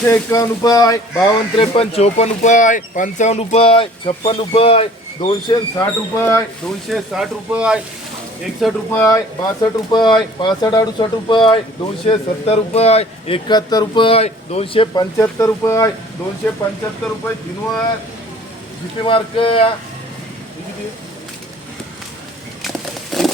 दोनशे एकावन्न रुपये बावन्न त्रेपन्न चोपन्न रुपये पंचावन्न रुपये छप्पन रुपये दोनशे साठ रुपये दोनशे साठ रुपये एकसष्ट रुपये बासष्ट रुपये पासष्ट अडुसष्ट रुपये दोनशे सत्तर रुपये एकाहत्तर रुपये दोनशे पंच्याहत्तर रुपये दोनशे पंच्याहत्तर रुपये तीनवर जिपी मार्क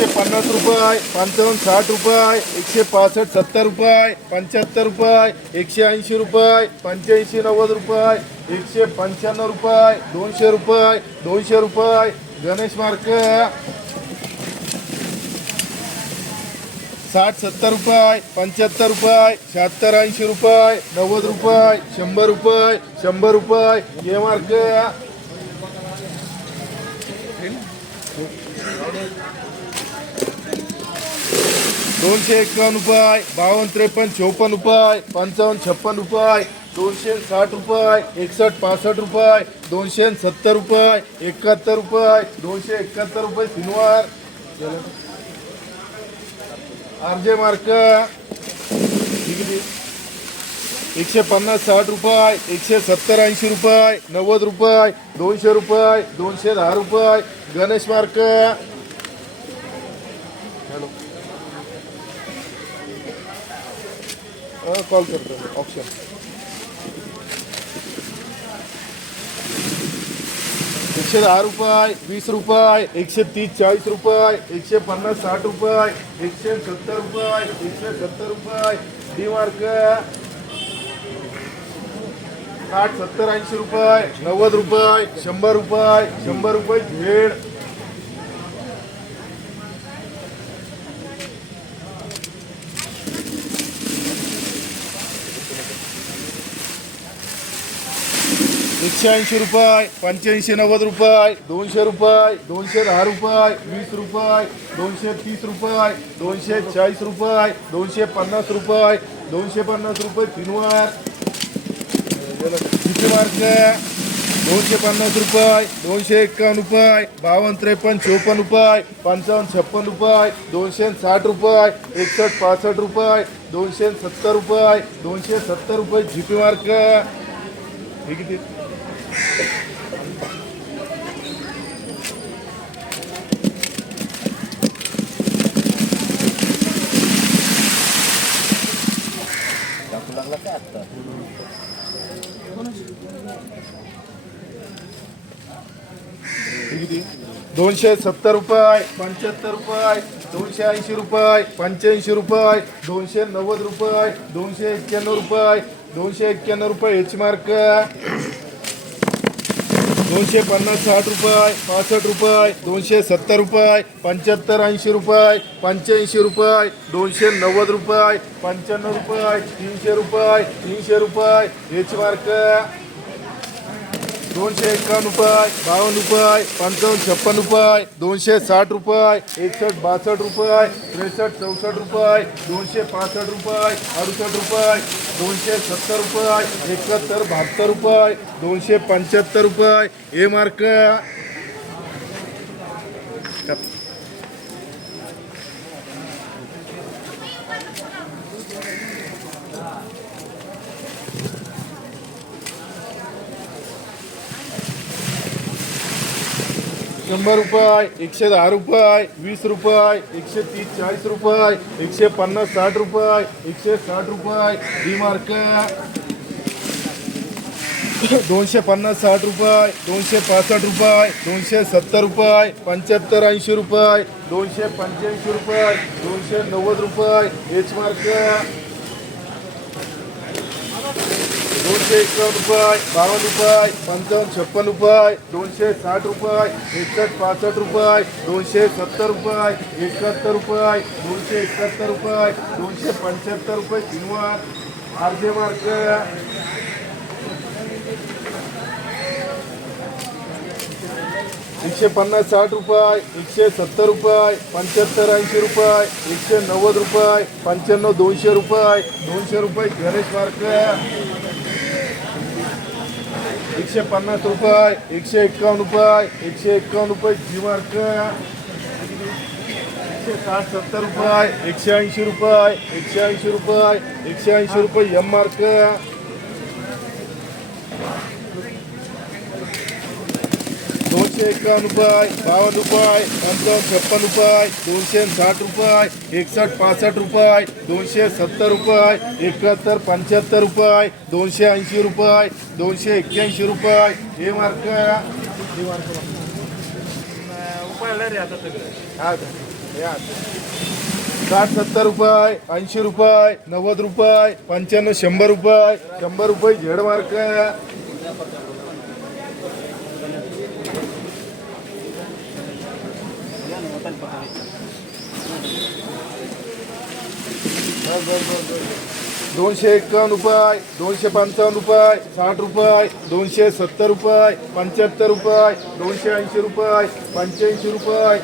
एकशे पन्नास रुपये पंचावन्न साठ रुपये एकशे पासष्ट सत्तर रुपये पंच्याहत्तर रुपये एकशे ऐंशी रुपये पंच्याऐंशी नव्वद रुपये एकशे पंच्याण्णव रुपये दोनशे रुपये दोनशे रुपये गणेश मार्क साठ सत्तर रुपये पंच्याहत्तर रुपये शहात्तर ऐंशी रुपये नव्वद रुपये शंभर रुपये शंभर रुपये हे मार्क. दोनशे एकावन्न रुपये बावन्न त्रेपन्न चोपन्न रुपये पंचावन्न छप्पन रुपये दोनशे साठ रुपये एकसष्ट पासष्ट रुपये दोनशे सत्तर रुपये एकाहत्तर रुपये दोनशे एकाहत्तर रुपये सिनवार आरजे मार्क. एकशे पन्नास साठ रुपये, एकशे सत्तर ऐंशी रुपये, नव्वद रुपये, दोनशे रुपये, दोनशे दहा रुपये. गणेश मार्क. हॅलो. कॉल करतो ऑप्शन. एकशे दहा रुपये, वीस रुपये, एकशे तीस, चाळीस रुपये, एकशे पन्नास साठ रुपये, एकशे सत्तर रुपये, एकशे सत्तर रुपये. D mark. साठ सत्तर ऐंशी रुपये नव्वद रुपये शंभर रुपये शंभर रुपये झेड एकशे ऐंशी रुपये पंच्याऐंशी नव्वद रुपये दोनशे रुपये दोनशे दहा रुपये वीस रुपये दोनशे तीस रुपये दोनशे चाळीस रुपये दोनशे पन्नास रुपये दोनशे पन्नास रुपये तीनवार किती मार्क दोनशे पन्नास रुपये दोनशे एक्कावन्न रुपये बावन्न त्रेपन्न चोपन्न रुपये पंचावन्न छप्पन रुपये दोनशे साठ रुपये एकसष्ट पासष्ट रुपये दोनशे सत्तर रुपये दोनशे सत्तर रुपये झिपी मार्क. हे किती हे किती दोनशे सत्तर रुपये पंच्याहत्तर रुपये दोनशे ऐंशी रुपये पंच्याऐंशी रुपये दोनशे नव्वद रुपये दोनशे एक्क्याण्णव रुपये दोनशे एक्क्याण्णव रुपये एच मार्क दोनशे पन्नास साठ रुपये पासष्ट रुपये दोनशे सत्तर रुपये पंच्याहत्तर ऐंशी रुपये पंच्याऐंशी रुपये दोनशे नव्वद रुपये पंच्याण्णव रुपये तीनशे रुपये तीनशे रुपये एच मार्क. दोनशे एक्कावन्न रुपये बावन्न रुपये पंचावन्न छप्पन रुपये दोनशे साठ रुपये एकसष्ट बासष्ट रुपये त्रेसष्ट चौसष्ट रुपये दोनशे पासष्ट रुपये अडुसष्ट रुपये दोनशे सत्तर रुपये एकाहत्तर बहात्तर रुपये दोनशे पंच्याहत्तर रुपये. ए मार्क शंभर रुपये एकशे दहा रुपये वीस रुपये एकशे तीस चाळीस रुपये एकशे पन्नास साठ रुपये एकशे साठ रुपये डी मार्क. दोनशे पन्नास साठ रुपये दोनशे पासष्ट रुपये दोनशे सत्तर रुपये पंच्याहत्तर ऐंशी रुपये दोनशे पंच्याऐंशी रुपये दोनशे नव्वद रुपये एच मार्क. दोनशे एकावन्न रुपये बावन्न रुपये पंचावन्न छप्पन रुपये दोनशे साठ रुपये एकसष्ट पासष्ट रुपये दोनशे सत्तर रुपये एकाहत्तर रुपये दोनशे एकाहत्तर रुपये दोनशे पंच्याहत्तर रुपये किंवा अर्धे मार्क. एकशे पन्नास साठ रुपये एकशे सत्तर रुपये पंच्याहत्तर ऐंशी रुपये एकशे नव्वद रुपये पंच्याण्णव दोनशे रुपये दोनशे रुपये गणेश मार्क. एकशे पन्नास रुपये एकशे एक्कावन्न रुपये एकशे एक्कावन्न रुपये जीवार्क एकशे साठ सत्तर रुपये एकशे ऐंशी रुपये एकशे ऐंशी रुपये एकशे ऐंशी रुपये एम मार्क एकावन्न रुपये बावन्न रुपये पंचावन्न छप्पन रुपये दोनशे साठ रुपये एकसष्ट पासष्ट रुपये दोनशे सत्तर रुपये एकाहत्तर पंच्याहत्तर रुपये दोनशे ऐंशी रुपये दोनशे एक्क्याऐंशी रुपये. हे मार्क हे मार्क? हे. साठ सत्तर रुपये ऐंशी रुपये नव्वद रुपये पंच्याण्णव शंभर रुपये. शंभर रुपये झेड मार्क दोनशे एक्कावन्न रुपये दोनशे पंचावन्न रुपये साठ रुपये दोनशे सत्तर रुपये पंच्याहत्तर रुपये दोनशे ऐंशी रुपये पंच्याऐंशी रुपये.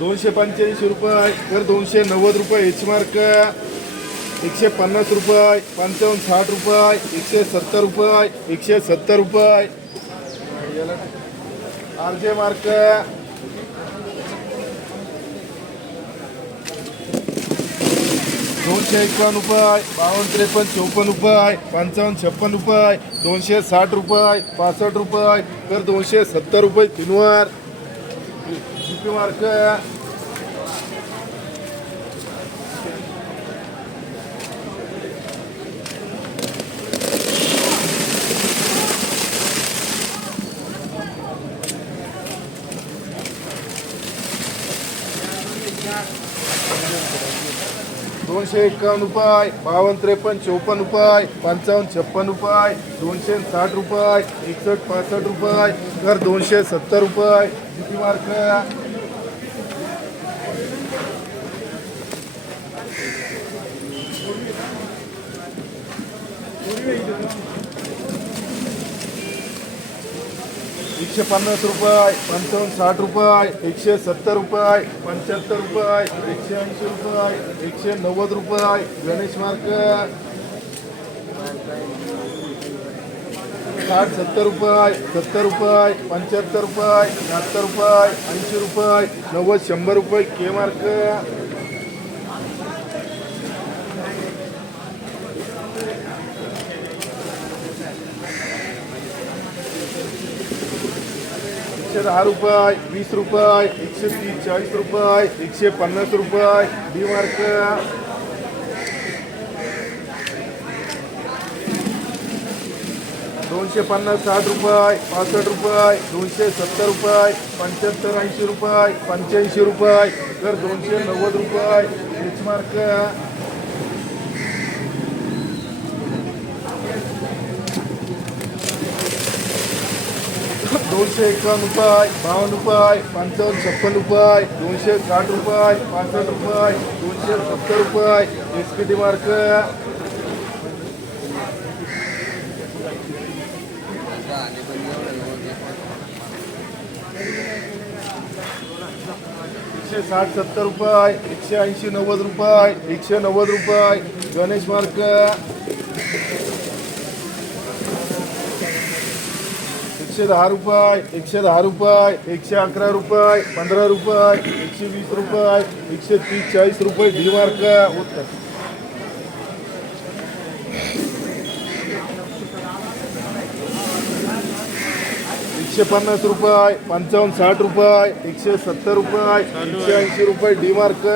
दोनशे पंच्याऐंशी रुपये तर दोनशे नव्वद रुपये एच मार्क एकशे पन्नास रुपये पंचावन्न साठ रुपये एकशे सत्तर रुपये एकशे सत्तर रुपये. आर जे मार्क दोनशे एकावन्न रुपये बावन्न त्रेपन्न चौपन्न रुपये पंचावन्न छप्पन रुपये दोनशे साठ रुपये पासष्ट रुपये तर दोनशे सत्तर रुपये तीनवार मार्क दोनशे एकावन्न रुपये बावन्न त्रेपन्न चौपन्न रुपये पंचावन्न छप्पन रुपये दोनशे साठ रुपये एकसष्ट पासष्ट रुपये तर दोनशे सत्तर रुपये. किती मार्क? एकशे पन्नास रुपये पंचावन्न साठ रुपये एकशे सत्तर रुपये पंच्याहत्तर रुपये एकशे ऐंशी रुपये एकशे नव्वद रुपये गणेश मार्क. साठ सत्तर रुपये सत्तर रुपये पंच्याहत्तर रुपये शहात्तर रुपये ऐंशी रुपये नव्वद शंभर रुपये के मार्क. एकशे दहा रुपये वीस रुपये एकशे तीस चाळीस रुपये एकशे पन्नास रुपये डी मार्क. दोनशे पन्नास साठ रुपये पासष्ट रुपये दोनशे सत्तर रुपये पंच्याहत्तर ऐंशी रुपये पंच्याऐंशी रुपये तर दोनशे नव्वद रुपये एच मार्क. दोनशे एकावन्न रुपये बावन्न रुपये पंचावन्न छप्पन रुपये दोनशे साठ रुपये पासष्ट रुपये दोनशे सत्तर रुपये एस पी टी मार्क. एकशे साठ सत्तर रुपये एकशे ऐंशी नव्वद रुपये एकशे नव्वद रुपये गणेश मार्क. एकशे दहा रुपये एकशे दहा रुपये एकशे अकरा रुपये पंधरा रुपये एकशे वीस रुपये एकशे तीस चाळीस रुपये डी मार्क उत्तर एकशे पन्नास रुपये पंचावन्न साठ रुपये एकशे सत्तर रुपये एकशे ऐंशी रुपये डी मार्क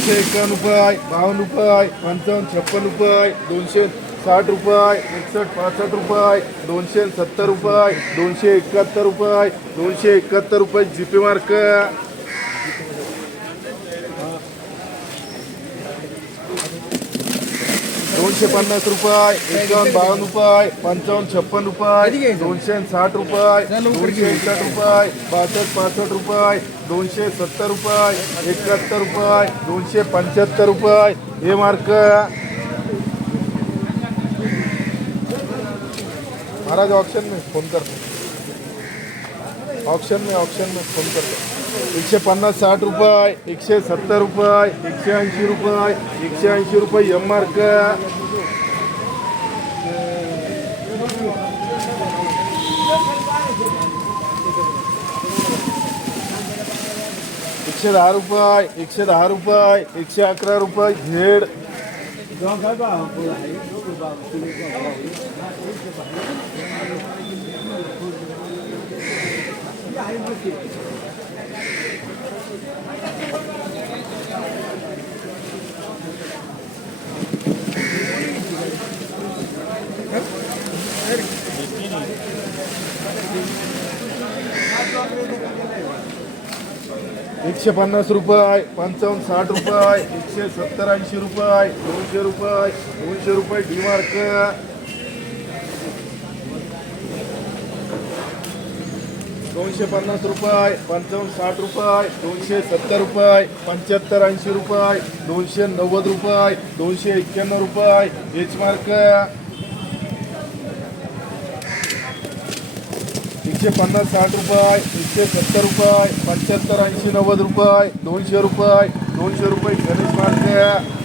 दोनशे एकावन्न रुपये बावन्न रुपये पंचावन्न छप्पन रुपये दोनशे साठ रुपये एकसष्ट पासष्ट रुपये दोनशे सत्तर रुपये दोनशे एकाहत्तर रुपये दोनशे एकाहत्तर रुपये जी मार्क. दोनशे पन्नास रुपये एकावन्न बावन्न रुपये पंचावन्न छप्पन रुपये दोनशे साठ रुपये दोनशे एकसष्ट रुपये बासष्ट पासष्ट रुपये दोनशे सत्तर रुपये एकाहत्तर रुपये दोनशे पंच्याहत्तर रुपये. हे मार्क महाराज ऑप्शन में फोन कर ऑप्शन में ऑप्शन में फ़ोन करतो एकशे पन्नास साठ रुपये एकशे सत्तर रुपये एकशे ऐंशी रुपये एकशे ऐंशी रुपये एम मार्क एकशे दहा रुपये एकशे दहा रुपये एकशे अकरा रुपये झेड एकशे पन्नास रुपये पंचावन्न साठ रुपये एकशे सत्तर ऐंशी रुपये दोनशे रुपये दोनशे रुपये डीमार्क दोनशे पन्नास रुपये पंचावन्न साठ रुपये दोनशे सत्तर रुपये पंच्याहत्तर ऐंशी रुपये दोनशे नव्वद रुपये दोनशे एक्क्याण्णव रुपये एच मार्क. एकशे पन्नास साठ रुपये एकशे सत्तर रुपये पंच्याहत्तर ऐंशी नव्वद रुपये दोनशे रुपये दोनशे रुपये गणेश मार्क.